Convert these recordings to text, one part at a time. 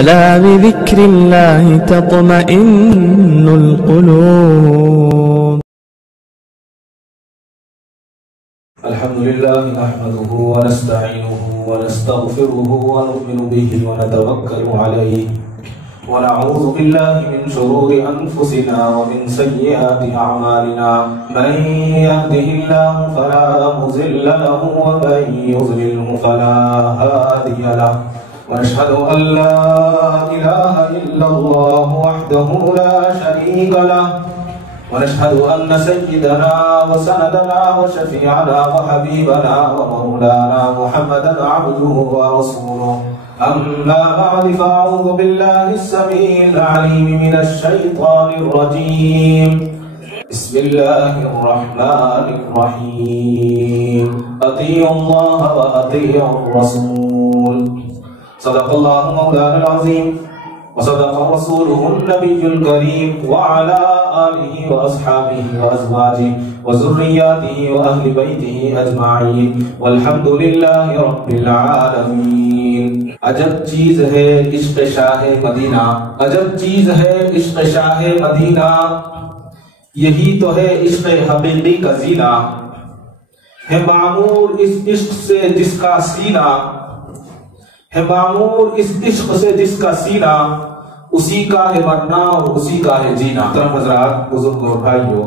ألا بذكر الله تطمئن القلوب. الحمد لله نحمده ونستعينه ونستغفره ونؤمن به ونتوكل عليه ونعوذ بالله من شرور أنفسنا ومن سيئات أعمالنا من يهده الله فلا مضل له ومن يضلله فلا هادي له ونشهد أن لا إله إلا الله وحده لا شريك له ونشهد أن سيدنا وسندنا وشفيعنا وحبيبنا ومولانا محمدا عبده ورسوله. أما بعد فأعوذ بالله السميع العليم من الشيطان الرجيم. بسم الله الرحمن الرحيم. أطيعوا الله وأطيعوا الرسول. صدق الله مولانا العظيم وصدق رسوله النبي الكريم وعلى آله وأصحابه وأزواجه وذرياته وأهل بيته أجمعين والحمد لله رب العالمين. عجب چیز ہے عشق شاہ مدینہ، عجب چیز ہے عشق شاہ مدینہ، یہی تو ہے عشق حقیقی کا زینہ، ہے معمور اس عشق سے جس کا سینہ، ہے معمور اس عشق سے جس کا سینہ، اسی کا ہے مرنا اور اسی کا ہے جینا. محترم حضرات، بزرگ اور بھائیو،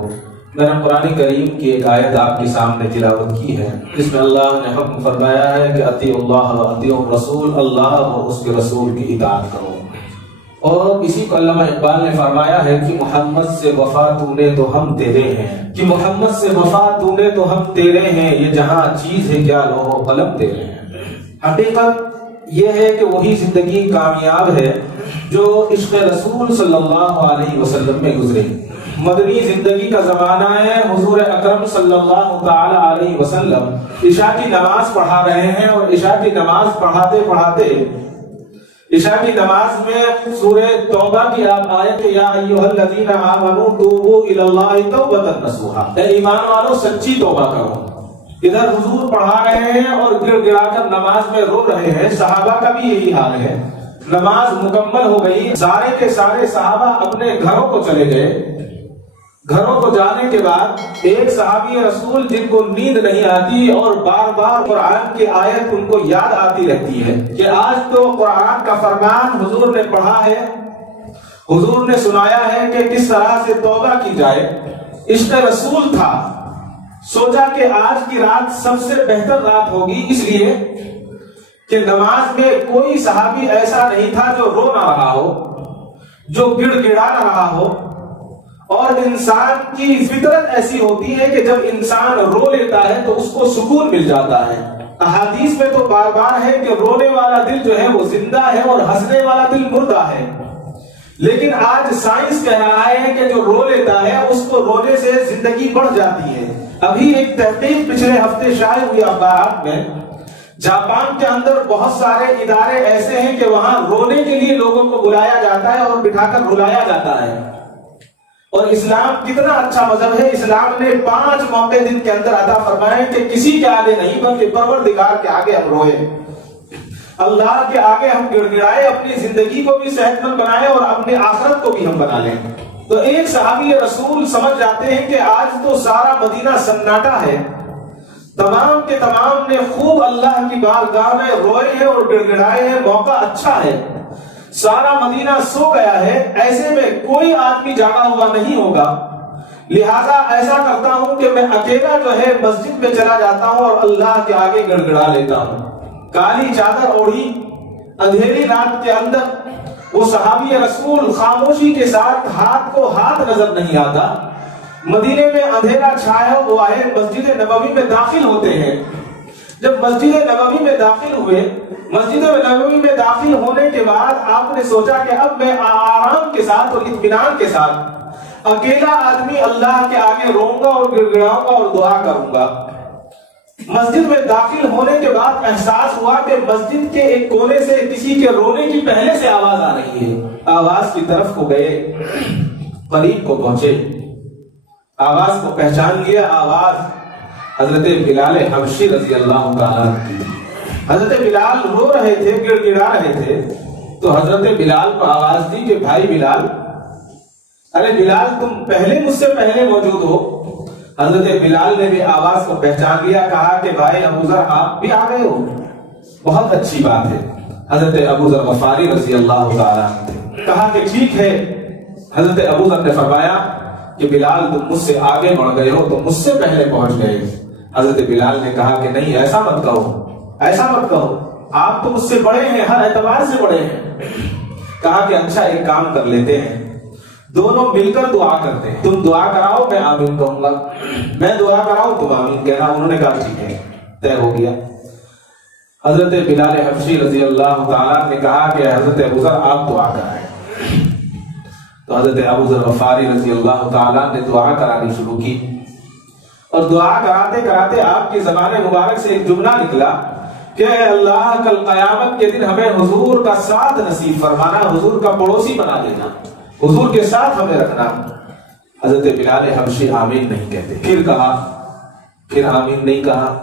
میں نے قرآن کریم کی ایک آیت آپ کے سامنے تلاوت کی ہے جس میں اللہ نے حکم فرمایا ہے کہ اطیعوا اللہ و اطیعوا الرسول، اللہ اور اس کے رسول کی اطاعت کرو. اور اسی کو علامہ اقبال نے فرمایا ہے کہ محمد سے وفا تو نے تو ہم تیرے ہیں، کہ محمد سے وفا تو نے تو ہم تیرے ہیں، یہ جہاں چیز ہے کیا لوح و قلم تیرے ہیں. حقیقت یہ ہے کہ وہی زندگی کامیاب ہے جو عشق رسول صلی اللہ علیہ وسلم میں گزرے. مدنی زندگی کا زمانہ ہے، حضور اکرم صلی اللہ تعالی علیہ وسلم عشاء کی نماز پڑھا رہے ہیں اور عشاء کی نماز پڑھاتے پڑھاتے عشاء کی نماز میں سورہ توبہ کی آپ آیت یا ایھا الذین آمنوا توبوا الی اللہ توبۃ نصوحا، اے ایمان والو سچی توبہ کرو. ادھر حضور پڑھا رہے ہیں اور گڑ گڑا کر نماز میں رو رہے ہیں. صحابہ کا بھی یہی حال ہے. نماز مکمل ہو گئی، سارے کے سارے صحابہ اپنے گھروں کو چلے گئے. گھروں کو جانے کے بعد ایک صحابی رسول جن کو نیند نہیں آتی اور بار بار قرآن کی آیت ان کو یاد آتی رہتی ہے کہ آج تو قرآن کا فرمان حضور نے پڑھا ہے، حضور نے سنایا ہے کہ کس طرح سے توبہ کی جائے. عشق رسول تھا، سوچا کہ آج کی رات سب سے بہتر رات ہوگی، اس لیے کہ نماز میں کوئی صحابی ایسا نہیں تھا جو رو نہ رہا ہو، جو گڑ گڑا نہ رہا ہو. اور انسان کی فطرت ایسی ہوتی ہے کہ جب انسان رو لیتا ہے تو اس کو سکون مل جاتا ہے. احادیث میں تو بار بار ہے کہ رونے والا دل جو ہے وہ زندہ ہے اور ہنسنے والا دل مردہ ہے. لیکن آج سائنس کہہ رہا ہے کہ جو رو لیتا ہے اس کو رونے سے زندگی بڑھ جاتی ہے. ابھی ایک تحقیق پچھلے ہفتے شائع ہوئی اخبارات میں، جاپان کے اندر بہت سارے ادارے ایسے ہیں کہ وہاں رونے کے لیے لوگوں کو بلایا جاتا ہے اور بٹھا کر رلایا جاتا ہے. اور اسلام کتنا اچھا مذہب ہے، اسلام نے 5 موقع دن کے اندر عطا فرمائے کہ کسی کے آگے نہیں بلکہ پروردگار کے آگے ہم روئے، اللہ کے آگے ہم گڑ گڑائے، اپنی زندگی کو بھی صحت مند بنائے اور اپنی آخرت کو بھی ہم بنا لیں. تو ایک صحابی رسول سمجھ جاتے ہیں کہ آج تو سارا مدینہ سناٹا ہے، تمام کے تمام نے خوب اللہ کی بارگاہ میں روئے ہیں اور گڑ گڑائے ہیں، موقع اچھا ہے، سارا مدینہ سو گیا ہے، ایسے میں کوئی آدمی جاگا ہوا نہیں ہوگا، لہذا ایسا کرتا ہوں کہ میں اکیلا جو ہے مسجد میں چلا جاتا ہوں اور اللہ کے آگے گڑ گڑا لیتا ہوں. کالی چادر اوڑھی اندھیری رات کے اندر وہ صحابی رسول خاموشی کے ساتھ، ہاتھ کو ہاتھ نظر نہیں آتا، مدینے میں اندھیرا چھایا ہوا ہے، مسجد نبوی میں داخل ہوتے ہیں. جب مسجد نبوی میں داخل ہوئے، مسجد نبوی میں داخل ہونے کے بعد آپ نے سوچا کہ اب میں آرام کے ساتھ اور اطمینان کے ساتھ اکیلا آدمی اللہ کے آگے روؤں گا اور گڑ گڑاؤں گا اور دعا کروں گا. مسجد میں داخل ہونے کے بعد احساس ہوا کہ مسجد کے ایک کونے سے کسی کے رونے کی پہلے سے آواز آ رہی ہے. آواز کی طرف کو گئے، قریب کو پہنچے، آواز کو پہچان لیا. آواز حضرت بلال حبشی رضی اللہ تعالیٰ کی. حضرت بلال رو رہے تھے، گڑ گڑا رہے تھے. تو حضرت بلال کو آواز دی کہ بھائی بلال، ارے بلال تم پہلے مجھ سے پہلے موجود ہو۔ حضرت بلال نے بھی آواز کو پہچان لیا، کہا کہ بھائی ابو ذر آپ بھی آ گئے ہو، بہت اچھی بات ہے۔ حضرت ابو ذر غفاری رضی اللہ تعالیٰ عنہ کہا کہ ٹھیک ہے۔ حضرت ابو ذر نے فرمایا کہ بلال تم مجھ سے آگے بڑھ گئے ہو، تم مجھ سے پہلے پہنچ گئے۔ حضرت بلال نے کہا کہ نہیں، ایسا مت کہو، ایسا مت کہو، آپ تو مجھ سے بڑے ہیں، ہر اعتبار سے بڑے ہیں۔ کہا کہ اچھا ایک کام کر لیتے ہیں، دونوں مل کر دعا کرتے ہیں، تم دعا کراؤ میں آمین کہوں گا، میں دعا کراؤں تم آمین کہنا۔ انہوں نے کہا ٹھیک ہے، طے ہو گیا۔ حضرت بلال حبشی رضی اللہ تعالیٰ نے کہا کہ حضرت ابو ذر آپ دعا کرائیں۔ تو حضرت ابو ذر غفاری رضی اللہ تعالیٰ نے دعا کرانی شروع کی، اور دعا کراتے کراتے آپ کی زبان مبارک سے ایک جملہ نکلا کہ اے اللہ کل قیامت کے دن ہمیں حضور کا ساتھ نصیب فرمانا، حضور کا پڑوسی بنا دینا، حضور کے ساتھ ہمیں رکھنا۔ حضرت بلال حبشی آمین نہیں کہتے، پھر کہا، پھر آمین نہیں کہا۔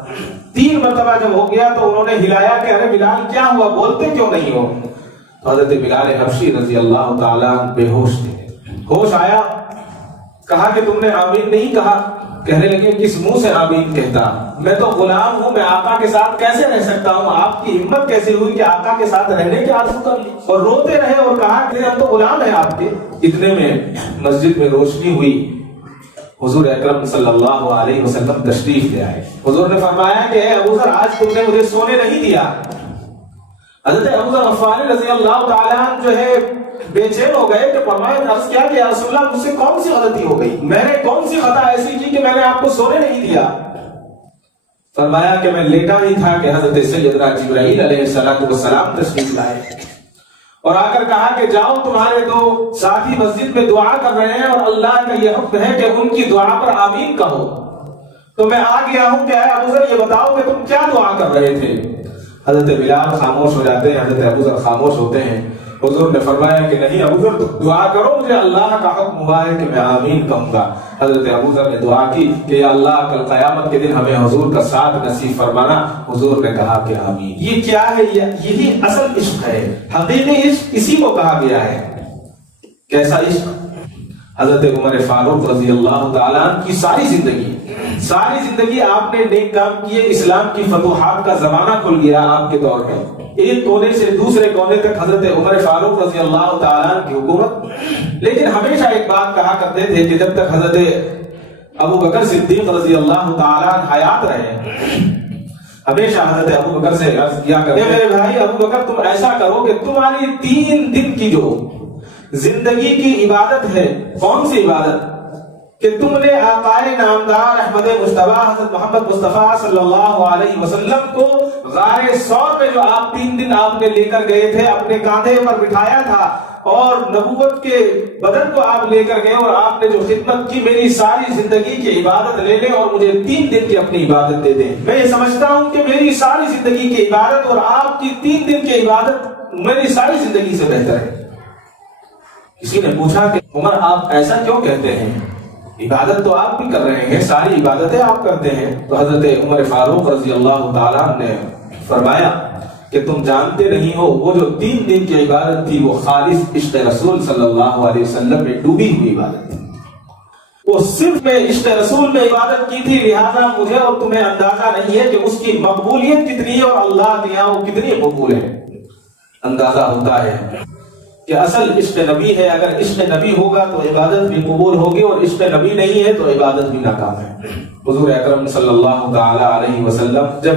3 مرتبہ جب ہو گیا تو انہوں نے ہلایا کہ ارے بلال کیا ہوا، بولتے کیوں نہیں ہو؟ تو حضرت بلال حبشی رضی اللہ تعالیٰ بے ہوش تھے۔ ہوش آیا، کہا کہ تم نے آمین نہیں کہا۔ کہنے لگے کس منہ سے آمین کہتا، میں تو غلام ہوں، میں آقا کے ساتھ کیسے رہ سکتا ہوں؟ آپ کی ہمت کیسے ہوئی کہ آقا کے ساتھ رہنے کی آرزو کر لی؟ اور روتے رہے اور کہا کہ ہم تو غلام ہیں آپ کے۔ اتنے میں مسجد میں روشنی ہوئی، حضور اکرم صلی اللہ علیہ وسلم تشریف لے آئے۔ حضور نے فرمایا کہ اے ابو ذر آج تم نے مجھے سونے نہیں دیا۔ حضرت ابو ذر غفاری رضی اللہ تعالیٰ جو ہے بے چین ہو گئے کہ فرمایا عرض کیا کہ یا رسول اللہ مجھ سے کون سی غلطی ہو گئی، میں نے کون سی خطا ایسی کی کہ میں نے آپ کو سونے نہیں دیا؟ فرمایا کہ میں لیٹا ہی تھا کہ حضرت سیدنا جبرائیل علیہ السلام تشریف لائے اور آ کر کہا کہ جاؤ تمہارے 2 ساتھی مسجد میں دعا کر رہے ہیں اور اللہ کا یہ حکم ہے کہ ان کی دعا پر آمین کہو۔ تو میں آ گیا ہوں کہ اے ابو ذر یہ بتاؤ کہ تم کیا دعا کر رہے تھے؟ حضرت بلال خاموش ہو جاتے ہیں، حضرت ابو ذر خاموش ہوتے ہیں۔ حضور نے فرمایا کہ نہیں ابو ذر دعا کرو، مجھے اللہ کا حکم ہوا ہے کہ میں آمین کہوں گا۔ حضرت ابو ذر نے دعا کی کہ یا اللہ کل قیامت کے دن ہمیں حضور کا ساتھ نصیب فرمانا۔ حضور نے کہا کہ آمین۔ یہ کیا ہے؟ یہی اصل عشق ہے، حقیقی عشق اسی کو کہا گیا ہے۔ کیسا عشق؟ حضرت عمر فاروق رضی اللہ تعالیٰ عنہ کی ساری زندگی آپ نے نیک کام کیے، اسلام کی فتوحات کا زمانہ کھل گیا آپ کے دور میں، ایک کونے سے دوسرے کونے تک حضرت عمر فاروق رضی اللہ تعالیٰ عنہ کی حکومت۔ لیکن ہمیشہ ایک بات کہا کرتے تھے کہ جب تک حضرت ابو بکر صدیق رضی اللہ تعالیٰ عنہ حیات رہے، ہمیشہ حضرت ابو بکر سے عرض کیا کرتے میرے بھائی ابو بکر تم ایسا کرو کہ تمہاری 3 دن کی جو زندگی کی عبادت ہے، کون سی عبادت؟ کہ تم نے آقائے نامدار احمد مجتبیٰ حضرت محمد مصطفیٰ صلی اللہ علیہ وسلم کو غار ثور میں جو آپ 3 دن آپ نے لے کر گئے تھے، اپنے کاندھے پر بٹھایا تھا اور نبوت کے بدن کو آپ لے کر گئے اور آپ نے جو خدمت کی، میری ساری زندگی کی عبادت لے لیں اور مجھے 3 دن کی اپنی عبادت دے دیں۔ میں یہ سمجھتا ہوں کہ میری ساری زندگی کی عبادت اور آپ کی 3 دن کی عبادت میری ساری زندگی سے بہتر ہے۔ کسی نے پوچھا کہ عمر آپ ایسا کیوں کہتے ہیں؟ عبادت تو آپ بھی کر رہے ہیں، ساری عبادتیں آپ کرتے ہیں۔ تو حضرت عمر فاروق رضی اللہ تعالیٰ نے فرمایا کہ تم جانتے نہیں ہو وہ جو 3 دن کی عبادت تھی وہ خالص عشق رسول صلی اللہ علیہ وسلم میں ڈوبی ہوئی عبادت تھی، وہ صرف میں عشق رسول میں عبادت کی تھی۔ لہذا مجھے اور تمہیں اندازہ نہیں ہے کہ اس کی مقبولیت کتنی ہے اور اللہ کے یہاں وہ کتنی مقبول ہے۔ اندازہ ہوتا ہے کہ اصل عشق نبی ہے، اگر عشق نبی ہوگا تو عبادت بھی قبول ہوگی، اور عشق نبی نہیں ہے تو عبادت بھی ناکام ہے۔ حضور اکرم صلی اللہ تعالی علیہ وسلم جب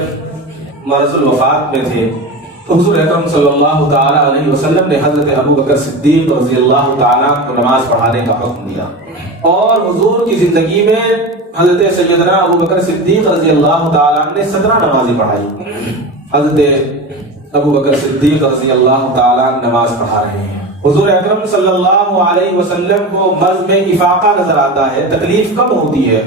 مرض الوفات میں تھے تو حضور اکرم صلی اللہ تعالی علیہ وسلم نے حضرت ابو بکر صدیق رضی اللہ تعالیٰ کو نماز پڑھانے کا حکم دیا، اور حضور کی زندگی میں حضرت سیدنا ابو بکر صدیق رضی اللہ تعالیٰ نے 17 نمازیں پڑھائی۔ حضرت ابو بکر صدیق رضی اللہ تعالیٰ نماز پڑھا رہے ہیں، حضور اکرم صلی اللہ علیہ وسلم کو مرض میں افاقہ نظر آتا ہے، تکلیف کم ہوتی ہے،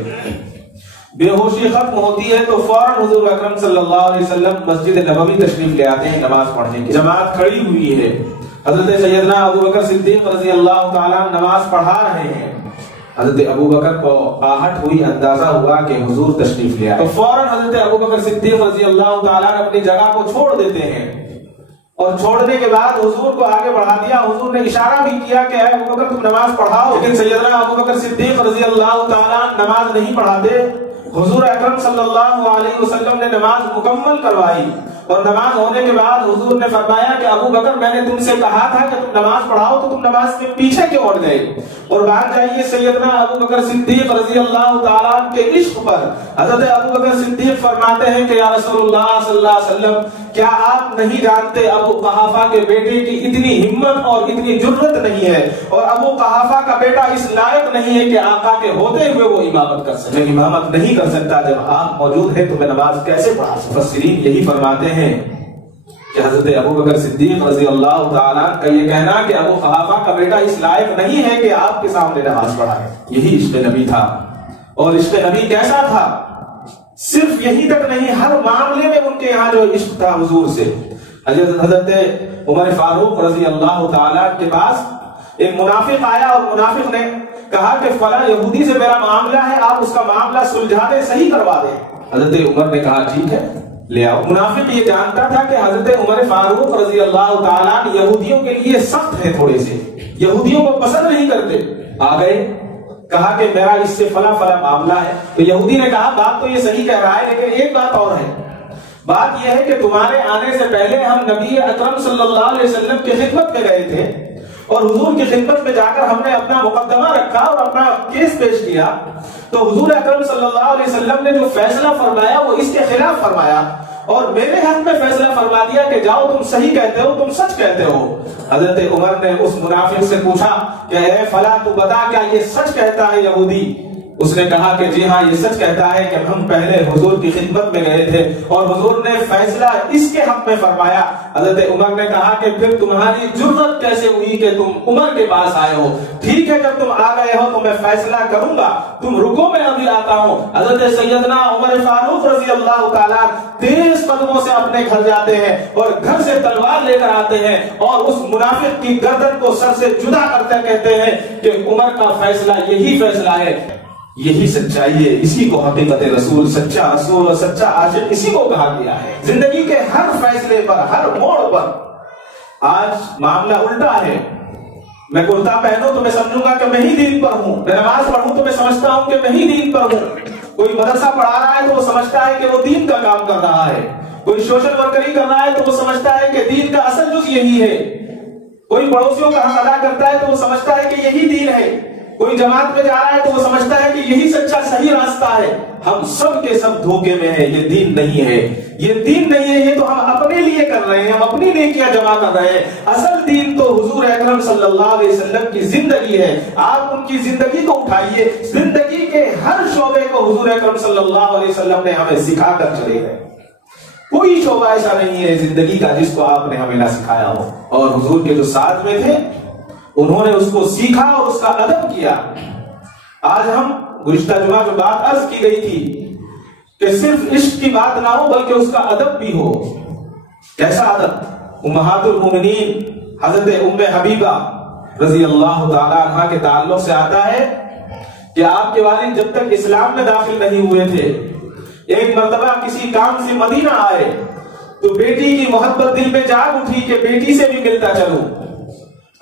بے ہوشی ختم ہوتی ہے، تو فوراً حضور اکرم صلی اللہ علیہ وسلم مسجد نبوی تشریف لے آتے ہیں نماز پڑھنے کی۔ جماعت کھڑی ہوئی ہے، حضرت سیدنا ابو بکر صدیق رضی اللہ تعالیٰ نماز پڑھا رہے ہیں۔ حضرت ابو بکر کو آہٹ ہوئی، اندازہ ہوا کہ حضور تشریف لے آئے، تو فوراً حضرت ابو بکر صدیق رضی اللہ تعالیٰ اپنی جگہ کو چھوڑ دیتے ہیں اور چھوڑنے کے بعد حضور کو آگے بڑھا دیا. حضور نے اشارہ بھی کیا کہ اے ابو بکر تم نماز پڑھاؤ، لیکن سیدنا ابو بکر صدیق رضی اللہ تعالیٰ نماز نہیں پڑھاتے. حضور اکرم صلی اللہ علیہ وسلم نے نماز مکمل کروائی اور نماز ہونے کے بعد حضور نے فرمایا کہ ابو بکر میں نے تم سے کہا تھا کہ تم نماز پڑھاؤ تو تم نماز میں پیچھے کیوں ہٹ گئے. اور بات جائیے سیدنا ابو بکر صدیق رضی اللہ تعالیٰ کے عشق پر. حضرت ابو بکر صدیق فرماتے ہیں کہ یا رسول اللہ صلی اللہ علیہ وسلم کیا آپ نہیں جانتے ابو قحافہ کے بیٹے کی اتنی ہمت اور اتنی جرت نہیں ہے، اور ابو قحافہ کا بیٹا اس لائق نہیں ہے کہ آقا کے ہوتے ہوئے وہ امامت کر سکے. امامت نہیں کر سکتا، جب آپ موجود ہیں تو میں نماز کیسے پڑھا سکتا. مفسرین یہی فرماتے ہیں کہ حضرت ابو بکر صدیق رضی اللہ تعالیٰ کا یہ کہنا کہ ابو قحافہ کا بیٹا اس لائق نہیں ہے کہ آپ کے سامنے نماز پڑھائے، یہی عشق نبی تھا. اور عشق نبی کیسا تھا؟ صرف یہی تک نہیں، ہر معاملے میں ان کے یہاں جو عشق تھا حضور سے. حضرت عمر فاروق رضی اللہ تعالیٰ کے پاس ایک منافق آیا اور منافق نے کہا کہ فلاں یہودی سے میرا معاملہ ہے، آپ اس کا معاملہ سلجھا دیں، صحیح کروا دیں. حضرت عمر نے کہا ٹھیک ہے لے آؤ. منافق یہ جانتا تھا کہ حضرت عمر فاروق رضی اللہ تعالیٰ یہودیوں کے لیے سخت ہے، تھوڑے سے یہودیوں کو پسند نہیں کرتے. آ گئے، کہا کہ میرا اس سے فلاں فلاں معاملہ ہے. تو یہودی نے کہا بات تو یہ صحیح کہہ رہا ہے، لیکن ایک بات اور ہے. بات یہ ہے کہ تمہارے آنے سے پہلے ہم نبی اکرم صلی اللہ علیہ وسلم کی خدمت میں گئے تھے اور حضور کی خدمت میں جا کر ہم نے اپنا مقدمہ رکھا اور اپنا کیس پیش کیا. تو حضور اکرم صلی اللہ علیہ وسلم نے جو فیصلہ فرمایا وہ اس کے خلاف فرمایا اور میرے حق میں فیصلہ فرما دیا کہ جاؤ تم صحیح کہتے ہو، تم سچ کہتے ہو. حضرت عمر نے اس منافق سے پوچھا کہ اے فلاں تو بتا کیا یہ سچ کہتا ہے یہودی؟ اس نے کہا کہ جی ہاں یہ سچ کہتا ہے کہ ہم پہلے حضور کی خدمت میں گئے تھے اور حضور نے فیصلہ اس کے حق میں فرمایا. حضرت عمر نے کہا کہ پھر تمہاری جرت کیسے ہوئی کہ تم عمر کے پاس آئے ہو؟ ٹھیک ہے جب تم آ گئے ہو تو میں فیصلہ کروں گا، تم رکو میں ابھی آتا ہوں. حضرت سیدنا عمر فاروق رضی اللہ تعالیٰ تیز قدموں سے اپنے گھر جاتے ہیں اور گھر سے تلوار لے کر آتے ہیں اور اس منافق کی گردن کو سر سے جدا کرتے کہتے ہیں کہ عمر کا فیصلہ یہی فیصلہ ہے. یہی سچائی ہے، اسی کو حقیقت رسول، سچا رسول اور سچا عاشق اسی کو کہا گیا ہے. زندگی کے ہر فیصلے پر، ہر موڑ پر. آج معاملہ الٹا ہے. میں کرتا پہنوں تو میں سمجھوں گا کہ میں ہی دین پر ہوں، میں نماز پڑھوں تو میں سمجھتا ہوں کہ میں ہی دین پر ہوں. کوئی مدرسہ پڑھا رہا ہے تو وہ سمجھتا ہے کہ وہ دین کا کام کر رہا ہے. کوئی سوشل ورکری کر رہا ہے تو وہ سمجھتا ہے کہ دین کا اصل جز یہی ہے. کوئی پڑوسیوں کا حق ادا کرتا ہے تو وہ سمجھتا ہے کہ یہی دین ہے. کوئی جماعت میں جا رہا ہے تو وہ سمجھتا ہے کہ یہی سچا صحیح راستہ ہے. ہم سب کے سب دھوکے میں ہیں. یہ دین نہیں ہے، یہ دین نہیں ہے. یہ تو ہم اپنے لیے کر رہے ہیں، ہم اپنی نیکیاں جمع کر رہے ہیں. اصل دین تو حضور اکرم صلی اللہ علیہ وسلم کی زندگی ہے. آپ ان کی زندگی کو اٹھائیے. زندگی کے ہر شعبے کو حضور اکرم صلی اللہ علیہ وسلم نے ہمیں سکھا کر چلے گئے. کوئی شعبہ ایسا نہیں ہے زندگی کا جس کو آپ نے ہمیں نہ سکھایا ہو. اور حضور کے جو ساتھ میں تھے انہوں نے اس کو سیکھا اور اس کا ادب کیا. آج ہم گزشتہ جمعہ جو بات عرض کی گئی تھی کہ صرف عشق کی بات نہ ہو بلکہ اس کا ادب بھی ہو. کیسا ادب؟ امہات المومنین حضرت ام حبیبہ رضی اللہ تعالیٰ عنہ کے تعلق سے آتا ہے کہ آپ کے والد جب تک اسلام میں داخل نہیں ہوئے تھے، ایک مرتبہ کسی کام سے مدینہ آئے تو بیٹی کی محبت دل میں جاگ اٹھی کہ بیٹی سے بھی ملتا چلوں.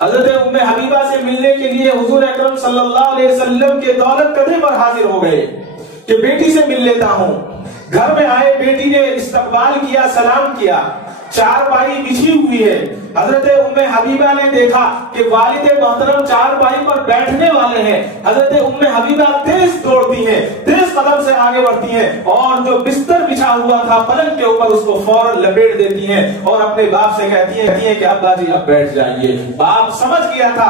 حضرت ام حبیبہ سے ملنے کے لیے حضور اکرم صلی اللہ علیہ وسلم کے دولت قدے پر حاضر ہو گئے کہ بیٹی سے مل لیتا ہوں. گھر میں آئے، بیٹی نے استقبال کیا، سلام کیا. چارپائی بچھی ہوئی ہے. حضرت ام حبیبہ نے دیکھا کہ والد محترم چارپائی پر بیٹھنے والے ہیں. حضرت ام حبیبہ تیز دوڑتی ہیں، تیز قدم سے آگے بڑھتی ہیں اور جو بستر بچھا ہوا تھا پلنگ کے اوپر اس کو فوراً لپیٹ دیتی ہیں اور اپنے باپ سے کہتی ہیں کہ ابا جی اب بیٹھ جائیے. باپ سمجھ گیا تھا،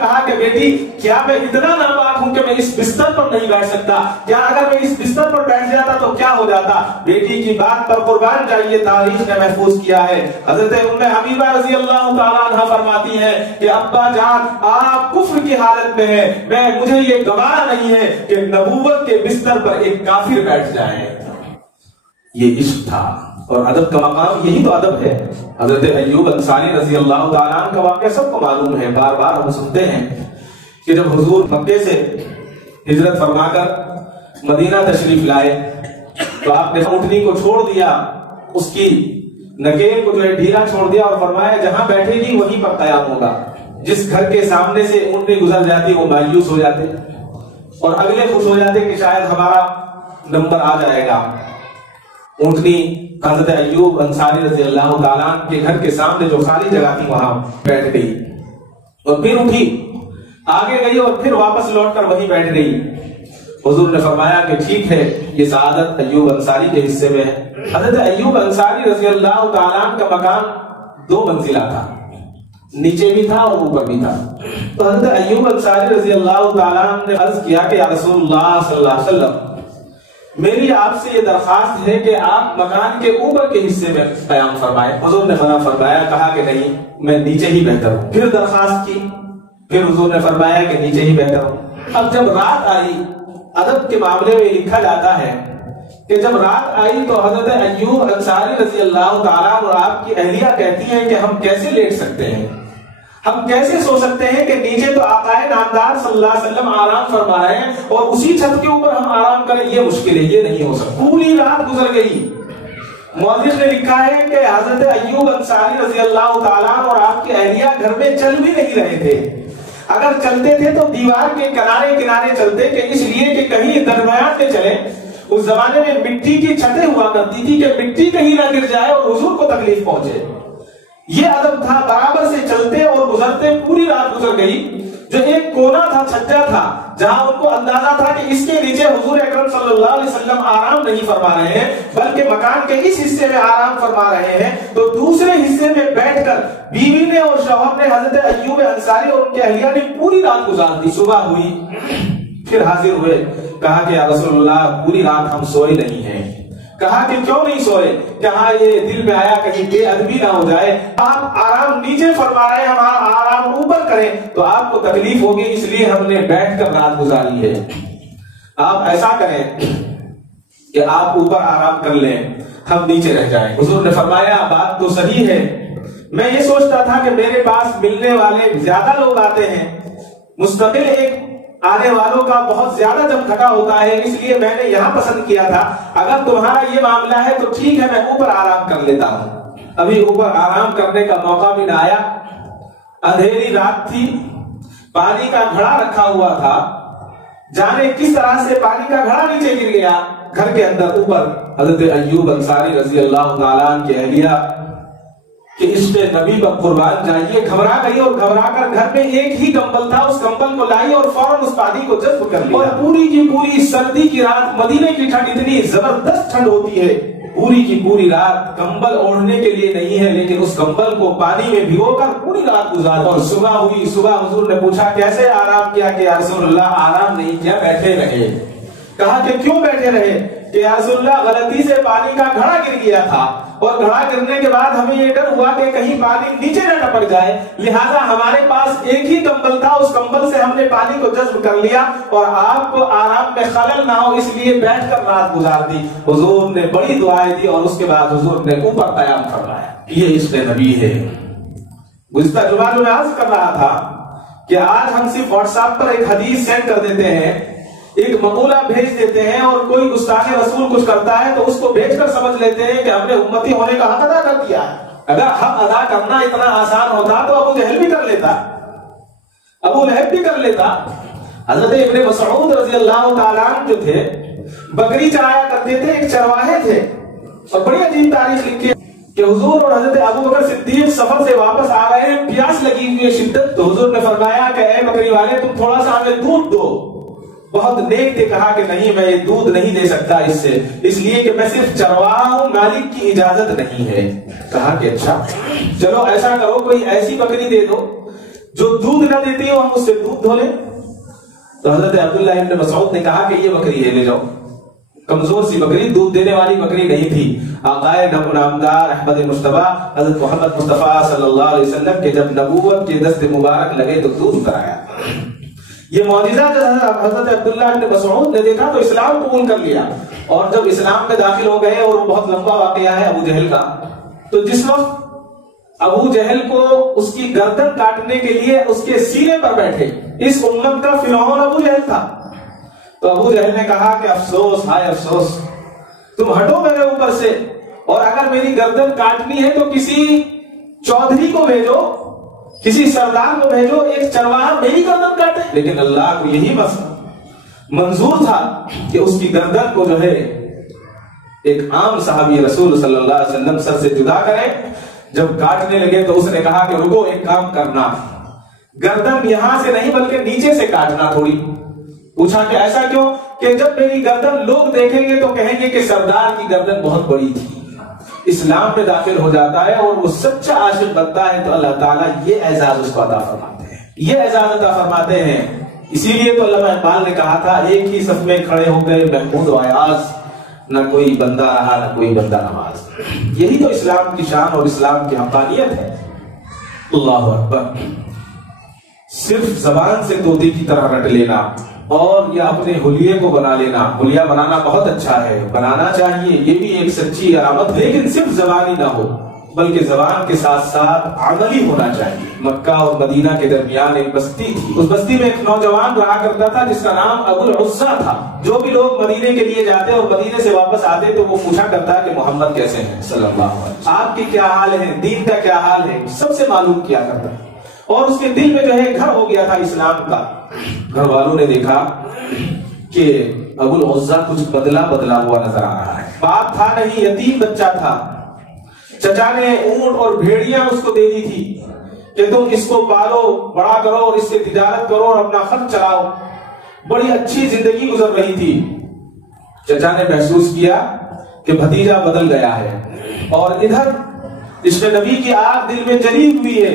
کہا کہ بیٹی کیا میں اتنا ناپاک ہوں کہ میں اس بستر پر نہیں بیٹھ سکتا؟ کیا اگر میں اس بستر پر بیٹھ جاتا تو کیا ہو جاتا؟ بیٹی کی بات پر قربان جائیے، تاریخ نے محفوظ کیا ہے. حضرت ام حبیبہ رضی اللہ تعالیٰ عنہ فرماتی ہیں کہ ابا جان آپ کفر کی حالت میں ہیں، مجھے یہ گوارا نہیں ہے کہ نبوت کے بستر پر ایک کافر بیٹھ جائے. یہ عشق تھا اور ادب کا مقام یہی تو ادب ہے. حضرت ایوب انصاری رضی اللہ تعالیٰ عنہ کا واقعہ سب کو معلوم ہے، بار بار ہم سنتے ہیں کہ جب حضور مکے سے ہجرت فرما کر مدینہ تشریف لائے تو آپ نے اونٹنی کو چھوڑ دیا، اس کی نکیل کو جو ہے ڈھیلا چھوڑ دیا اور فرمایا جہاں بیٹھے گی وہیں پر قیام ہوگا. جس گھر کے سامنے سے اونٹنی گزر جاتی وہ مایوس ہو جاتے اور اگلے خوش ہو جاتے کہ شاید ہمارا نمبر آ جائے گا. اونٹنی حضرت ایوب انصاری رضی اللہ تعالیٰ عنہ کے گھر کے سامنے جو خالی جگہ تھی وہاں بیٹھ گئی اور پھر اٹھی, آگے گئی اور پھر واپس لوٹ کر وہیں بیٹھ گئی. حضور نے فرمایا کہ ٹھیک ہے, یہ سعادت ایوب انصاری کے حصے میں ہے. حضرت ایوب انصاری رضی اللہ تعالیٰ عنہ کا مکان 2 منزلہ تھا, نیچے بھی تھا اور اوپر بھی تھا. تو حضرت ایوب انصاری رضی اللہ تعالیٰ عنہ نے عرض کیا کہ یا رسول اللہ صلی اللہ علیہ وسلم, میری آپ سے یہ درخواست ہے کہ آپ مکان کے اوپر کے حصے میں قیام فرمائیں. حضور نے فرمایا, کہا کہ نہیں, میں نیچے ہی بہتر ہوں. پھر درخواست کی, پھر حضور نے فرمایا کہ نیچے ہی بہتر ہوں. اب جب رات آئی, ادب کے معاملے میں لکھا جاتا ہے کہ جب رات آئی تو حضرت ایوب انصاری رضی اللہ تعالیٰ اور آپ کی اہلیہ کہتی ہیں کہ ہم کیسے لیٹ سکتے ہیں, ہم کیسے سو سکتے ہیں کہ نیچے تو آقا نامدار صلی اللہ علیہ وسلم آرام فرما رہے ہیں اور اسی چھت کے اوپر ہم آرام کریں, یہ مشکل ہے, یہ نہیں ہو سکتا. پوری رات گزر گئی. مؤرخ نے لکھا ہے کہ حضرت ایوب انصاری رضی اللہ تعالیٰ اور آپ کی اہلیہ گھر میں چل بھی نہیں رہے تھے. اگر چلتے تھے تو دیوار کے کنارے کنارے چلتے, کہ اس لیے کہ کہیں درمیان میں چلیں. اس زمانے میں مٹی کی چھتیں ہوا کرتی تھی کہ مٹی کہیں نہ گر جائے اور حضور کو تکلیف پہنچے. یہ ادب تھا, برابر سے چلتے اور گزرتے. پوری رات گزر گئی. جو ایک کونا تھا, چھجا تھا, جہاں ان کو اندازہ تھا کہ اس کے نیچے حضور اکرم صلی اللہ علیہ وسلم آرام نہیں فرما رہے ہیں بلکہ مکان کے اس حصے میں آرام فرما رہے ہیں, تو دوسرے حصے میں بیٹھ کر بیوی نے اور شوہر نے حضرت ایوب انصاری اور ان کے اہلیہ نے پوری رات گزار دی. صبح ہوئی, پھر حاضر ہوئے, کہا کہ یا رسول اللہ پوری رات ہم سوئے نہیں ہیں. کہا کہ کیوں نہیں سوئے؟ کہا یہ دل میں آیا کہیں بے ادبی نہ ہو جائے, آپ آرام نیچے فرما رہے ہیں, ہم آرام اوپر کریں تو آپ کو تکلیف ہوگی, اس لیے ہم نے بیٹھ کر رات گزاری ہے. آپ ایسا کریں کہ آپ اوپر آرام کر لیں, ہم نیچے رہ جائیں. حضور نے فرمایا بات تو صحیح ہے, میں یہ سوچتا تھا کہ میرے پاس ملنے والے زیادہ لوگ آتے ہیں, مستقل ایک آنے والوں کا بہت زیادہ جب کھٹا ہوتا ہے, اس لیے میں نے یہاں پسند کیا تھا. اگر تمہارا یہ معاملہ ہے تو ٹھیک ہے, میں اوپر آرام کر لیتا ہوں. ابھی اوپر آرام کرنے کا موقع بھی نہ آیا, اندھیری رات تھی, پانی کا گھڑا رکھا ہوا تھا, جانے کس طرح سے پانی کا گھڑا نیچے گر گیا گھر کے اندر. اوپر حضرت ایوب انصاری رضی اللہ تعالیٰ عنہ کی اہلیہ کہ اس پہ نبی پر قربان جائیے گھبرا گئی, اور گھبرا کر گھر میں ایک ہی کمبل تھا, اس کمبل کو لائی اور فوراً اس پانی کو جذب کر لیا. اور پوری کی پوری سردی کی رات, مدینے کی ٹھنڈ اتنی زبردست ٹھنڈ ہوتی ہے, پوری کی پوری رات کمبل اوڑھنے کے لیے نہیں ہے لیکن اس کمبل کو پانی میں بھگو کر پوری رات گزار. اور صبح ہوئی, صبح حضور نے پوچھا کیسے آرام کیا؟ کہ یا رسول اللہ آرام نہیں کیا, بیٹھے رہے. کہا کہ کیوں بیٹھے رہے؟ کہ یا رسول اللہ غلطی سے پانی کا گھڑا گر گیا تھا, اور گھڑا گرنے کے بعد ہمیں یہ ڈر ہوا کہ کہیں پانی نیچے نہ ٹپک جائے, لہٰذا ہمارے پاس ایک ہی کمبل تھا, اس کمبل سے ہم نے پانی کو جذب کر لیا اور آپ کو آرام میں خلل نہ ہو اس لیے بیٹھ کر رات گزار دی. حضور نے بڑی دعائیں دی اور اس کے بعد حضور نے اوپر قیام فرمایا. یہ عشق نبی ہے. گزشتہ جمعہ میں عرض کر رہا تھا کہ آج ہم صرف واٹس ایپ پر ایک حدیث سینڈ کر دیتے ہیں, ایک مقولہ بھیج دیتے ہیں, اور کوئی گستاخ رسول کچھ کرتا ہے تو اس کو بھیج کر سمجھ لیتے ہیں کہ ہم نے امتی ہونے کا حق ادا کر دیا ہے. اگر حق ادا کرنا اتنا آسان ہوتا تو ابو جہل بھی کر لیتا, ابو لہب بھی کر لیتا. حضرت ابن مسعود رضی اللہ تعالیٰ عنہ جو تھے بکری چرایا کرتے تھے, ایک چرواہے تھے, اور بڑی عجیب تاریخ لکھی ہے کہ حضور اور حضرت ابو بکر صدیق سفر سے واپس آ رہے ہیں, پیاس لگی ہوئی ہے شدت. تو حضور نے فرمایا کہ اے بکری والے تم تھوڑا سا ہمیں دودھ دو. بہت نیک تھے, کہا کہ نہیں میں یہ دودھ نہیں دے سکتا اس سے, اس لیے کہ میں صرف چرواہا ہوں, مالک کی اجازت نہیں ہے. کہا کہ اچھا چلو ایسا کرو, کوئی ایسی بکری دے دو جو دودھ نہ دیتی ہو, ہم اس سے دودھ دھو لیں. تو حضرت عبداللہ ابن مسعود نے کہا کہ یہ بکری ہے, لے جاؤ. کمزور سی بکری, دودھ دینے والی بکری نہیں تھی. آقائے نامدار احمد مصطفیٰ حضرت محمد مصطفیٰ صلی اللہ علیہ وسلم کے جب نبوت کے دست مبارک لگے تو دودھ کرایا. یہ معجزہ جب حضرت عبداللہ ابن مسعود نے دیکھا تو اسلام قبول کر لیا, اور جب اسلام میں داخل ہو گئے, اور وہ بہت لمبا واقعہ ہے ابو جہل کا, تو جس وقت ابو جہل کو اس کی گردن کاٹنے کے لیے اس کے سینے پر بیٹھے اس امت کا فرعون ابو جہل تھا, تو ابو جہل نے کہا کہ افسوس, ہائے افسوس, تم ہٹو میرے اوپر سے, اور اگر میری گردن کاٹنی ہے تو کسی چودھری کو بھیجو، کسی سردار کو بھیجو، ایک چرواہا میری گردن کاٹے۔ لیکن اللہ کو یہی بس منظور تھا کہ اس کی گردن کو جو ہے ایک عام صحابی رسول صلی اللہ علیہ وسلم سر سے جدا کرے۔ جب کاٹنے لگے تو اس نے کہا کہ رکو، ایک کام کرنا، گردن یہاں سے نہیں بلکہ نیچے سے کاٹنا تھوڑی۔ پوچھا کہ ایسا کیوں؟ کہ جب میری گردن لوگ دیکھیں گے تو کہیں گے کہ سردار کی گردن بہت بڑی تھی۔ اسلام میں داخل ہو جاتا ہے اور وہ سچا عاشق بنتا ہے تو اللہ تعالیٰ یہ اعزاز اس کو عطا فرماتے ہیں، یہ اعزاز عطا فرماتے ہیں۔ اسی لیے تو علامہ اقبال نے کہا تھا، ایک ہی صف میں کھڑے ہو گئے محمود و ایاز، نہ کوئی بندہ رہا نہ کوئی بندہ نماز۔ یہی تو اسلام کی شان اور اسلام کی حقانیت ہے۔ اللہ اکبر۔ صرف زبان سے طوطی کی طرح رٹ لینا اور یا اپنے حلیے کو بنا لینا، حلیہ بنانا بہت اچھا ہے، بنانا چاہیے، یہ بھی ایک سچی علامت، لیکن صرف زبانی نہ ہو بلکہ زبان کے ساتھ ساتھ عملی ہونا چاہیے۔ مکہ اور مدینہ کے درمیان ایک بستی تھی، اس بستی میں ایک نوجوان رہا کرتا تھا جس کا نام ابو العزا تھا۔ جو بھی لوگ مدینے کے لیے جاتے اور مدینے سے واپس آتے تو وہ پوچھا کرتا کہ محمد کیسے ہیں صلی اللہ علیہ وسلم، آپ کی کیا حال ہے، دین کا کیا حال ہے، سب سے معلوم کیا کرتا ہے۔ اور اس کے دل میں جو ہے گھر ہو گیا تھا اسلام کا۔ گھر والوں نے دیکھا کہ ابو العزا کچھ بدلا بدلا ہوا نظر آ رہا ہے، باپ تھا نہیں، یتیم بچہ تھا۔ چچا نے اونٹ اور بھیڑیاں اس کو دے دی تھی کہ تم اس کو پالو، بڑا کرو اور اس سے تجارت کرو اور اپنا خرچ چلاؤ۔ بڑی اچھی زندگی گزر رہی تھی۔ چچا نے محسوس کیا کہ بھتیجا بدل گیا ہے اور ادھر عشق نبی کی آگ دل میں جلی ہوئی ہے۔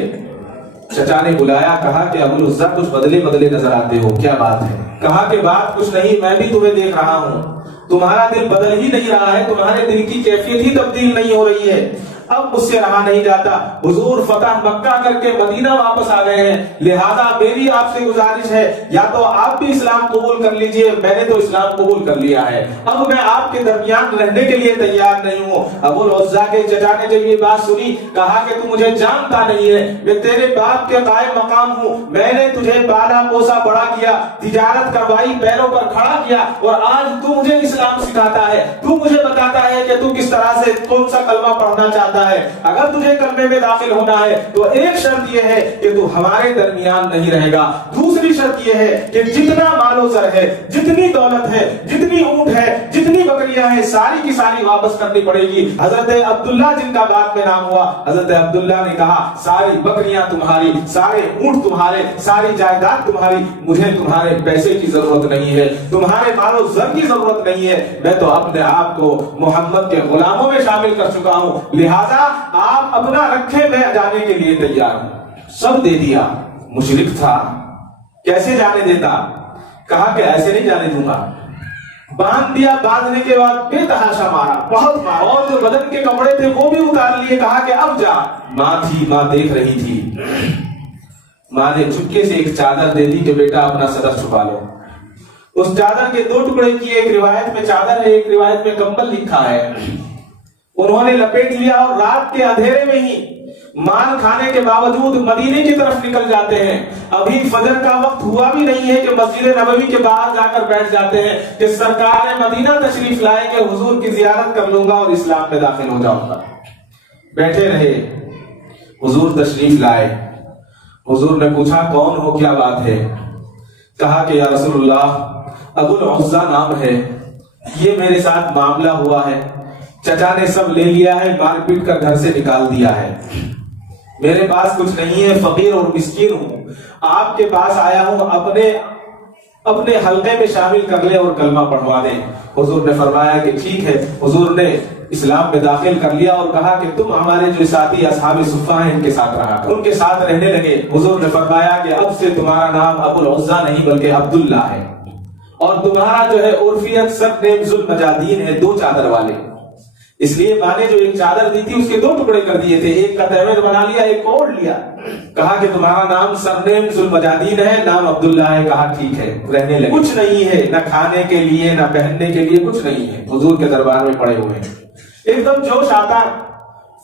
چچا نے بلایا، کہا کہ ابو العزا کچھ بدلے بدلے نظر آتے ہو، کیا بات ہے؟ کہا کہ بات کچھ نہیں، میں بھی تمہیں دیکھ رہا ہوں، تمہارا دل بدل ہی نہیں رہا ہے، تمہارے دل کی کیفیت ہی تبدیل نہیں ہو رہی ہے۔ اب مجھ سے رہا نہیں جاتا، حضور فتح مکہ کر کے مدینہ واپس آ گئے ہیں، لہذا میری آپ سے گزارش ہے یا تو آپ بھی اسلام قبول کر لیجئے، میں نے تو اسلام قبول کر لیا ہے، اب میں آپ کے درمیان رہنے کے لیے تیار نہیں ہوں۔ ابو العزا کے چچا نے جب یہ بات سنی کہا کہ تو مجھے جانتا نہیں ہے، میں تیرے باپ کے قائم مقام ہوں، میں نے تجھے پالا پوسا بڑا کیا، تجارت کروائی، پیروں پر کھڑا کیا، اور آج تو مجھے اسلام سکھاتا ہے، تو مجھے بتاتا ہے کہ تو کس طرح سے کون سا کلمہ پڑھنا چاہتا ہے۔ اگر تجھے کلمے میں داخل ہونا ہے تو ایک شرط یہ ہے کہ تو ہمارے درمیان نہیں رہے گا، دوسری شرط یہ ہے کہ جتنا مال و زر ہے، جتنی دولت ہے، جتنی اونٹ ہے، جتنی بکریاں ہیں، ساری کی ساری واپس کرنی پڑے گی۔ حضرت عبداللہ جن کا بعد میں نام ہوا، حضرت عبداللہ نے کہا ساری بکریاں تمہاری، سارے اونٹ تمہارے، ساری جائیداد تمہاری، مجھے تمہارے پیسے کی ضرورت نہیں ہے، تمہارے مال و زر کی ضرورت نہیں ہے، میں تو اپنے آپ کو محمد کے غلاموں میں شامل کر چکا ہوں، لہذا آپ اپنا رکھے میں جانے کے لیے تیار ہوں۔ سب دے دیا۔ مشرک تھا، کیسے جانے دیتا؟ کہا کہ ایسے نہیں جانے دوں گا۔ باندھ دیا، باندھنے کے بعد بے تحاشا مارا، بہت مارا، اور جو بدن کے کپڑے تھے وہ بھی اتار لیے، کہا کہ اب جا۔ ماں تھی، ماں دیکھ رہی تھی، ماں نے چپکے سے ایک چادر دے دی کہ بیٹا اپنا صدر چھپا لو۔ اس چادر کے دو ٹکڑے کیے، ایک روایت میں چادر ہے، ایک روایت میں کمبل لکھا ہے، انہوں نے لپیٹ لیا اور رات کے اندھیرے میں ہی مال کھانے کے باوجود مدینے کی طرف نکل جاتے ہیں۔ ابھی فجر کا وقت ہوا بھی نہیں ہے کہ مسجد نبوی کے باہر جا کر بیٹھ جاتے ہیں کہ سرکار مدینہ تشریف لائے کہ حضور کی زیارت کر لوں گا اور اسلام میں داخل ہو جاؤں گا۔ بیٹھے رہے، حضور تشریف لائے، حضور نے پوچھا کون ہو، کیا بات ہے؟ کہا کہ یا رسول اللہ ابو العزا نام ہے، یہ میرے ساتھ معاملہ ہوا ہے، چچا نے سب لے لیا ہے، مار پیٹ کر گھر سے نکال دیا ہے، میرے پاس کچھ نہیں ہے، فقیر اور مسکین ہوں، آپ کے پاس آیا ہوں، اپنے حلقے میں شامل کر لے اور کلمہ پڑھوا دیں۔ حضور نے فرمایا کہ ٹھیک ہے۔ حضور نے اسلام میں داخل کر لیا اور کہا کہ تم ہمارے جو ساتھی اصحاب صفہ ہیں ان کے ساتھ رہا کرو، ان کے ساتھ رہنے لگے۔ حضور نے فرمایا کہ اب سے تمہارا نام ابو العزا نہیں بلکہ عبداللہ ہے، اور تمہارا جو ہے عرفیت سر نیم ذوالمجادین ہے، دو چادر والے۔ اس لیے ماں نے جو ایک چادر دی تھی اس کے دو ٹکڑے کر دیے تھے، ایک کا تہویل بنا لیا، ایک کو اوڑھ لیا۔ کہا کہ تمہارا نام سرنیم ذوالمجادین ہے، نام عبداللہ ہے۔ کہا ٹھیک ہے، رہنے لگے۔ کچھ نہیں ہے، نہ کھانے کے لیے نہ پہننے کے لیے کچھ نہیں ہے، حضور کے دربار میں پڑے ہوئے ہیں۔ ایک دم جوش آتا،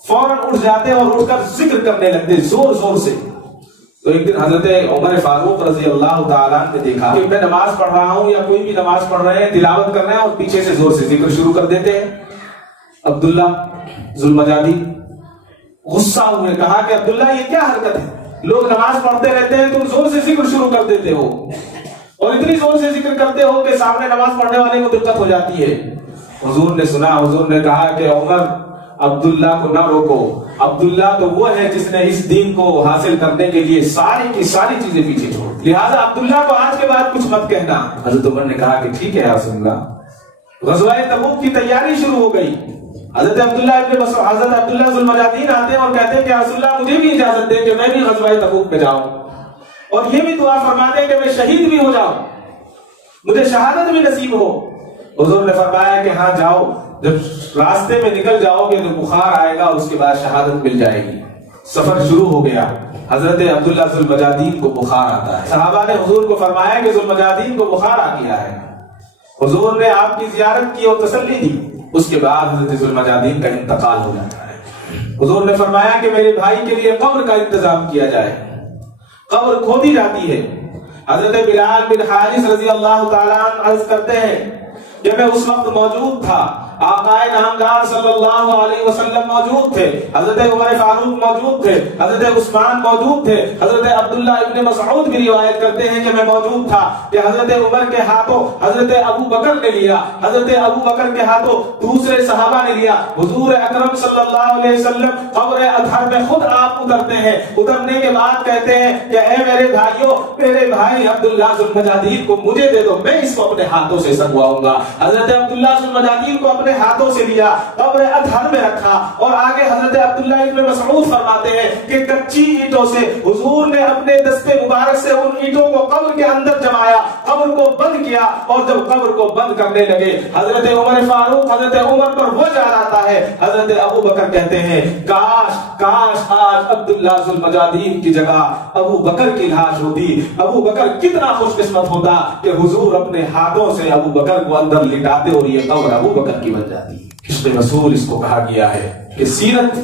فوراً اٹھ جاتے اور اٹھ کر ذکر کرنے لگتے زور زور سے۔ تو ایک دن حضرت عمر فاروق رضی اللہ تعالیٰ نے دیکھا کہ میں نماز پڑھ رہا ہوں یا کوئی بھی نماز پڑھ رہے ہیں، تلاوت کر رہے ہیں اور پیچھے سے زور سے ذکر شروع کر دیتے ہیں۔ عبداللہ ذوالمجادی غصہ ہوئے، کہا کہ عبداللہ یہ کیا حرکت ہے؟ لوگ نماز پڑھتے رہتے ہیں، تم زور سے ذکر شروع کر دیتے ہو اور اتنی زور سے ذکر کرتے ہو کہ سامنے نماز پڑھنے والے کو دقت ہو جاتی ہے۔ حضور نے سنا، حضور نے کہا کہ عمر عبداللہ کو نہ روکو، عبداللہ تو وہ ہے جس نے اس دین کو حاصل کرنے کے لیے ساری کی ساری چیزیں پیچھے چھوڑ، لہٰذا عبداللہ کو آج کے بعد کچھ مت کہنا۔ حضرت عمر نے کہا کہ ٹھیک ہے یا رسول اللہ۔ غزوہ تبوک کی تیاری شروع ہو گئی۔ حضرت عبداللہ ذوالمجادین آتے ہیں اور کہتے ہیں کہ رسول اللہ مجھے بھی اجازت دیں کہ میں بھی غزوہ تبوک پہ جاؤں اور یہ بھی دعا فرماتے ہیں کہ میں شہید بھی ہو جاؤں، مجھے شہادت بھی نصیب ہو۔ حضور نے فرمایا کہ ہاں جاؤ، جب راستے میں نکل جاؤ گے تو بخار آئے گا اور اس کے بعد شہادت مل جائے گی۔ سفر شروع ہو گیا، حضرت عبداللہ ذوالمجادین کو بخار آتا ہے۔ صحابہ نے حضور کو فرمایا کہ ذوالمجادین کو بخار آ گیا ہے۔ حضور نے آپ کی زیارت کی اور تسلی دی، اس کے بعد حضرت ذوالمجادین کا انتقال ہو جاتا ہے۔ حضور نے فرمایا کہ میرے بھائی کے لیے قبر کا انتظام کیا جائے، قبر کھودی جاتی ہے۔ حضرت بلال بن حارث رضی اللہ تعالیٰ عنہ عرض کرتے ہیں کہ میں اس وقت موجود تھا، آقا نامدار صلی اللہ علیہ وسلم موجود تھے، حضرت عمر فاروق موجود تھے، حضرت عثمان موجود تھے، حضرت عبداللہ ابن مسعود بھی روایت کرتے ہیں کہ میں موجود تھا کہ حضرت عمر کے ہاتھوں حضرت ابو بکر نے لیا، حضرت ابو بکر کے ہاتھوں دوسرے صحابہ نے لیا۔ حضور اکرم صلی اللہ علیہ وسلم قبر اطہر میں خود آپ اترتے ہیں، اترنے کے بعد کہتے ہیں کہ اے میرے بھائیوں، میرے بھائی عبداللہ ذوالمجادین کو مجھے دے دو، میں اس کو اپنے ہاتھوں سے سنواؤں گا۔ حضرت عبداللہ ذوالمجادین کو اپنے ہاتھوں سے لیا، قبر اطہر میں رکھا اور آگے حضرت عبداللہ ابن مسعود فرماتے ہیں کہ کچی اینٹوں سے حضور نے اپنے دستے مبارک سے ان اینٹوں کو قبر کے اندر جمایا، قبر کو بند کیا، اور جب قبر کو بند کرنے لگے حضرت عمر فاروق حضرت عمر پر وہ جا آتا ہے، حضرت ابو بکر کہتے ہیں کاش کاش آج عبداللہ ذوالمجادین کی جگہ ابو بکر کی لاش ہوتی، ابو بکر کتنا خوش قسمت ہوتا کہ حضور اپنے ہاتھوں سے ابو بکر کو اندر لٹاتے اور یہ قبر ابو بکر کی بن جاتی۔ عشق رسول اس کو کہا گیا ہے کہ سیرت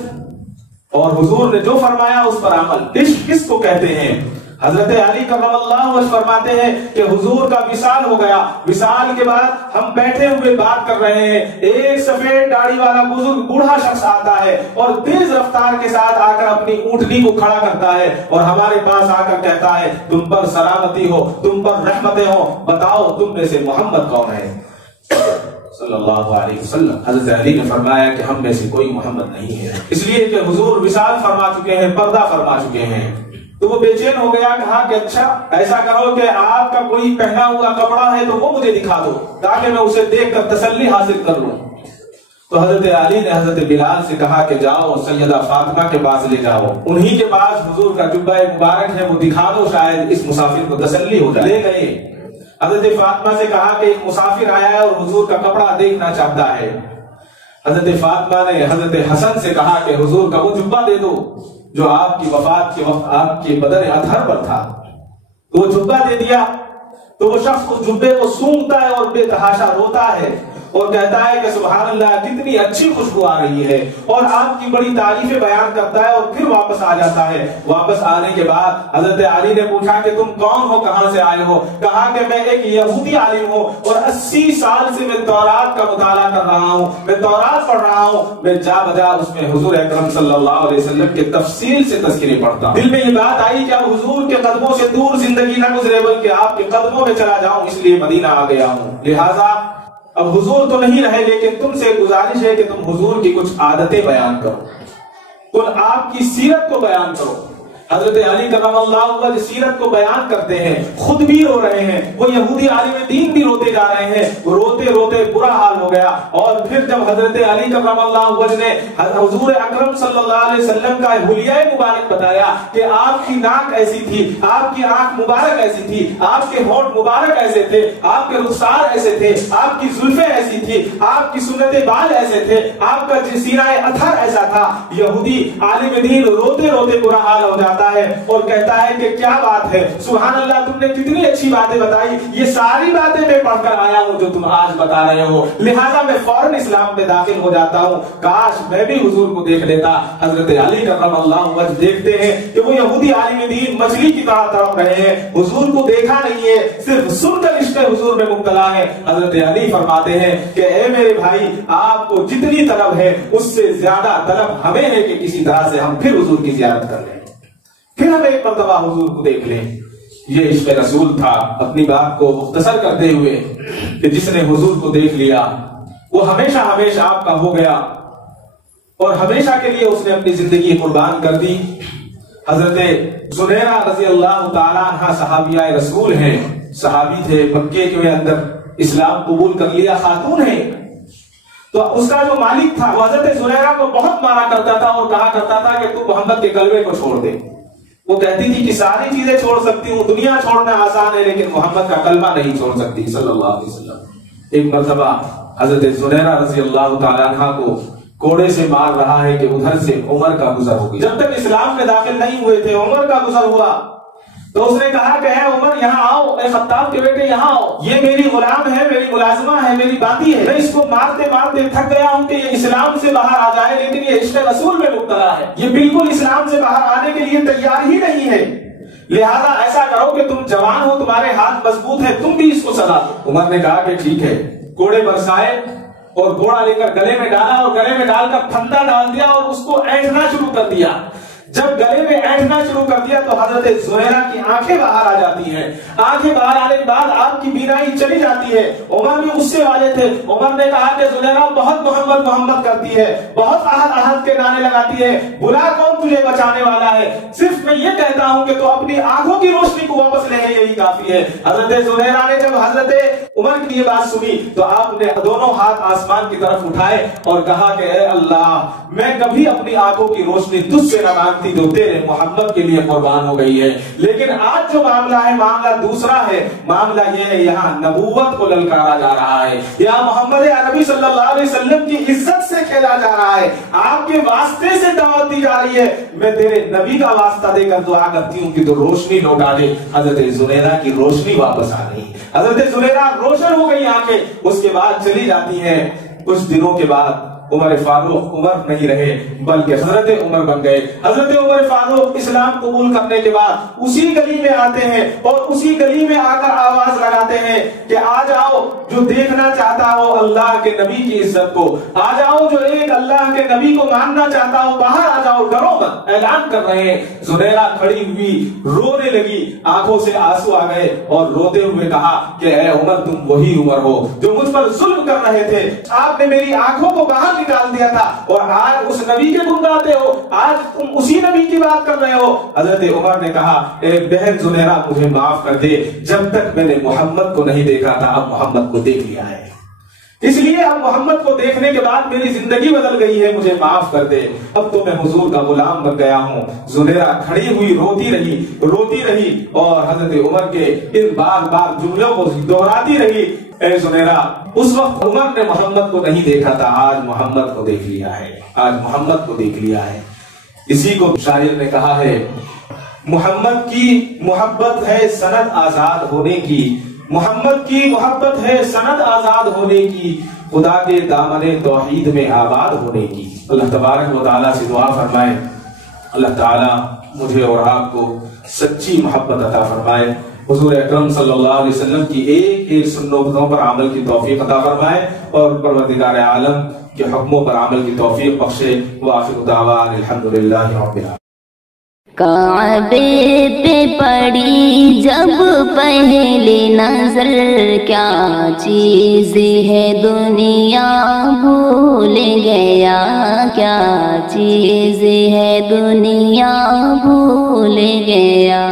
اور حضور نے جو فرمایا اس پر عمل، عشق کس کو کہتے ہیں؟ حضرت علی کرم اللہ وجہ فرماتے ہیں کہ حضور کا وصال ہو گیا، وصال کے بعد ہم بیٹھے ہوئے بات کر رہے ہیں، ایک سفید داڑھی والا بزرگ بوڑھا شخص آتا ہے اور تیز رفتار کے ساتھ آ کر اپنی اونٹنی کو کھڑا کرتا ہے اور ہمارے پاس آ کر کہتا ہے تم پر سلامتی ہو، تم پر رحمتیں ہو، بتاؤ تم میں سے محمد کون ہے صلی اللہ علیہ وسلم۔ حضرت علی نے فرمایا کہ ہم میں سے کوئی محمد نہیں ہے، اس لیے کہ حضور وصال فرما چکے ہیں، پردہ فرما چکے ہیں۔ تو وہ بے چین ہو گیا، کہا کہ اچھا ایسا کرو کہ آپ کا کوئی پہنا ہوا کپڑا ہے تو وہ مجھے دکھا دو تاکہ میں اسے دیکھ کر تسلی حاصل کر لوں۔ تو حضرت علی نے حضرت بلال سے کہا کہ جاؤ سیدہ فاطمہ کے پاس لے جاؤ، انہی کے پاس حضور کا جبہ مبارک ہے، وہ دکھا دو، شاید اس مسافر کو تسلی ہو جائے۔ لے گئے، حضرت فاطمہ سے کہا کہ ایک مسافر آیا ہے اور حضور کا کپڑا دیکھنا چاہتا ہے۔ حضرت فاطمہ نے حضرت حسن سے کہا کہ حضور کا وہ جبہ دے دو جو آپ کی وفات کے وقت آپ کے بدر اطہر پر تھا، تو وہ جبہ دے دیا۔ تو وہ شخص اس جبے کو سونگتا ہے اور بے تحاشا روتا ہے اور کہتا ہے کہ سبحان اللہ کتنی اچھی خوشبو آ رہی ہے، اور آپ کی بڑی تعریفیں بیان کرتا ہے اور پھر واپس آ جاتا ہے۔ واپس آنے کے بعد حضرت علی نے پوچھا کہ تم کون ہو، کہاں سے آئے ہو؟ کہا کہ میں ایک یہودی عالم ہوں اور 80 سال سے میں تورات کا مطالعہ کر رہا ہوں، میں تورات پڑھ رہا ہوں، میں جا بجا اس میں حضور اکرم صلی اللہ علیہ وسلم کے تفصیل سے تذکرے پڑھتا ہوں۔ دل میں یہ بات آئی کہ اب حضور کے قدموں سے دور زندگی نہ گزرے بلکہ آپ کے قدموں میں چلا جاؤں، اس لیے مدینہ آ گیا ہوں۔ لہٰذا اب حضور تو نہیں رہے لیکن تم سے گزارش ہے کہ تم حضور کی کچھ عادتیں بیان کرو، تم آپ کی سیرت کو بیان کرو۔ حضرت علی کرم اللہ وجہ سیرت کو بیان کرتے ہیں، خود بھی رو رہے ہیں، وہ یہودی عالم دین بھی روتے جا رہے ہیں، روتے روتے برا حال ہو گیا۔ اور پھر جب حضرت علی کرم اللہ وجہ نے حضور اکرم صلی اللہ علیہ وسلم کا حلیہ مبارک بتایا کہ آپ کی ناک ایسی تھی، آپ کی آنکھ مبارک ایسی تھی، آپ کے ہونٹ مبارک ایسے تھے، آپ کے رخسار ایسے تھے، آپ کی زلفیں ایسی تھی، آپ کی سنت بال ایسے تھے، آپ کا سینہ اطہر ایسا تھا، یہودی عالم دین روتے روتے برا حال ہو جاتا فرماتا ہے اور کہتا ہے کہ کیا بات ہے، سبحان اللہ، تم نے کتنی اچھی باتیں بتائی، یہ ساری باتیں میں پڑھ کر آیا ہوں جو تم آج بتا رہے ہو، لہٰذا میں فوراً اسلام میں داخل ہو جاتا ہوں، کاش میں بھی حضور کو دیکھ لیتا۔ حضرت علی کرم اللہ وجہ دیکھتے ہیں کہ وہ یہودی عالم دین مچھلی کی طرح تڑپ رہے ہیں، حضور کو دیکھا نہیں ہے، صرف سن کر عشق حضور میں مبتلا ہے۔ حضرت علی فرماتے ہیں کہ اے میرے بھائی، آپ کو جتنی طلب ہے اس سے زیادہ طلب ہمیں ہے کہ کسی طرح سے ہم پھر حضور کی زیارت کر لیں، پھر ہم ایک مرتبہ حضور کو دیکھ لیں۔ یہ عشق رسول تھا۔ اپنی بات کو مختصر کرتے ہوئے کہ جس نے حضور کو دیکھ لیا وہ ہمیشہ ہمیشہ آپ کا ہو گیا اور ہمیشہ کے لیے اس نے اپنی زندگی قربان کر دی۔ حضرت زنیرہ رضی اللہ تعالیٰ عنہ صحابیہ رسول ہیں، صحابی تھے، مکے کے اندر اسلام قبول کر لیا، خاتون ہے۔ تو اس کا جو مالک تھا وہ حضرت زنیرہ کو بہت مارا کرتا تھا اور کہا کرتا تھا کہ تو محمد کے کلمے کو چھوڑ دے۔ وہ کہتی تھی کہ ساری چیزیں چھوڑ سکتی ہوں، دنیا چھوڑنا آسان ہے لیکن محمد کا کلمہ نہیں چھوڑ سکتی صلی اللہ علیہ وسلم۔ ایک مرتبہ حضرت زنیرہ رضی اللہ تعالیٰ عنہ کو کوڑے سے مار رہا ہے کہ ادھر سے عمر کا گزر ہو گیا۔ جب تک اسلام میں داخل نہیں ہوئے تھے عمر کا گزر ہوا تو اس نے کہا کہ اے عمر یہاں آؤ، اے خطاب کے بیٹے یہاں آؤ، یہ میری غلام ہے، میری ملازمہ ہے، میری باتی ہے، میں اس کو مارتے مارتے تھک گیا ہوں کہ یہ اسلام سے باہر آ جائے، لیکن یہ عشق رسول میں مبتلا ہے، یہ بالکل اسلام سے باہر آنے کے لیے تیار ہی نہیں ہے، لہذا ایسا کرو کہ تم جوان ہو، تمہارے ہاتھ مضبوط ہے، تم بھی اس کو سلا دو۔ عمر نے کہا کہ ٹھیک ہے، کوڑے برسائے اور گھوڑا لے کر گلے میں ڈالا اور گلے میں ڈال کر پھندا ڈال دیا اور اس کو اینٹنا شروع کر دیا۔ جب گلے میں اینٹنا شروع کر دیا تو حضرت زہیرہ کی آنکھیں باہر آ جاتی ہیں، آنکھیں باہر آنے کے بعد آپ کی بینائی چلی جاتی ہے۔ عمر بھی غصے والے تھے، عمر نے کہا کہ زہیرہ بہت محمد محمد کرتی ہے، بہت احد احد کے نعرے لگاتی ہے، بلا کون تجھے بچانے والا ہے، صرف میں یہ کہتا ہوں کہ تو اپنی آنکھوں کی روشنی کو واپس لے، یہی کافی ہے۔ حضرت زہیرہ نے جب حضرت عمر کی یہ بات سنی تو آپ نے دونوں ہاتھ آسمان کی طرف اٹھائے اور کہا کہ اے اللہ، میں کبھی اپنی آنکھوں کی روشنی تجھ سے نہ مانگتی جو تیرے محمد کے لیے قربان ہو گئی ہے، لیکن آج جو معاملہ ہے معاملہ دوسرا ہے، معاملہ یہ ہے یہاں نبوت کو للکارا جا رہا ہے، یہاں محمد عربی صلی اللہ علیہ وسلم کی عزت سے کھیلا جا رہا ہے، آپ کے واسطے سے دعوت دی جا رہی ہے، میں تیرے نبی کا واسطہ دے کر دعا کرتی ہوں کہ تو روشنی لوٹا دے۔ حضرت زنیرہ کی روشنی واپس آ گئی، حضرت زنیرہ روشن ہو گئی آنکھیں، اس کے بعد چلی جاتی ہیں۔ کچھ دنوں کے بعد عمر فاروق عمر نہیں رہے بلکہ حضرت عمر بن گئے۔ حضرت عمر فاروق اسلام قبول کرنے کے بعد اسی گلی میں آتے ہیں اور اسی گلی میں آ کر آواز لگاتے ہیں کہ آ جاؤ جو دیکھنا چاہتا ہو اللہ کے نبی کی عزت کو، آ جاؤ جو ایک اللہ کے نبی کو ماننا چاہتا ہو، باہر آ جاؤ، ڈرو مت، اعلان کر رہے ہیں۔ زنیرہ کھڑی ہوئی رونے لگی، آنکھوں سے آنسو آ گئے اور روتے ہوئے کہا کہ اے عمر، تم وہی عمر ہو جو مجھ پر ظلم کر رہے تھے، آپ نے میری آنکھوں کو باہر نکال دیا تھا اور آج اس نبی کے گن گاتے ہو، آج تم اسی نبی کی بات کر رہے ہو۔ حضرت عمر نے کہا اے بہن زنیرہ، مجھے معاف کر دے، جب تک میں نے محمد کو نہیں دیکھا تھا، اب محمد کو دیکھ لیا ہے، اس لیے اب محمد کو دیکھنے کے بعد میری زندگی بدل گئی ہے، مجھے معاف کر دے، اب تو میں حضور کا غلام بن گیا ہوں۔ زنیرہ کھڑی ہوئی روتی رہی اور حضرت عمر کے ان بار بار جملوں کو دہراتی رہی۔ اے زنیرہ، اس وقت عمر نے محمد کو نہیں دیکھا تھا، آج محمد کو دیکھ لیا ہے، آج محمد کو دیکھ لیا ہے۔ اسی کو شاعر نے کہا ہے، محمد کی محبت ہے سند آزاد ہونے کی، محمد کی محبت ہے سند آزاد ہونے کی، خدا کے دامن توحید میں آباد ہونے کی۔ اللہ تبارک و تعالیٰ سے دعا فرمائے اللہ تعالیٰ مجھے اور آپ کو سچی محبت عطا فرمائے، حضور اکرم صلی اللہ علیہ وسلم کی ایک ایک سنتوں پر عمل کی توفیق عطا فرمائے اور پروردگار عالم کے حکموں پر عمل کی توفیق بخشے۔ وآخر دعوانا الحمدللہ رب العالمین۔ کعبے پہ پڑی جب پہلی نظر، کیا چیز ہے دنیا بھول گیا، کیا چیز ہے دنیا بھول گیا۔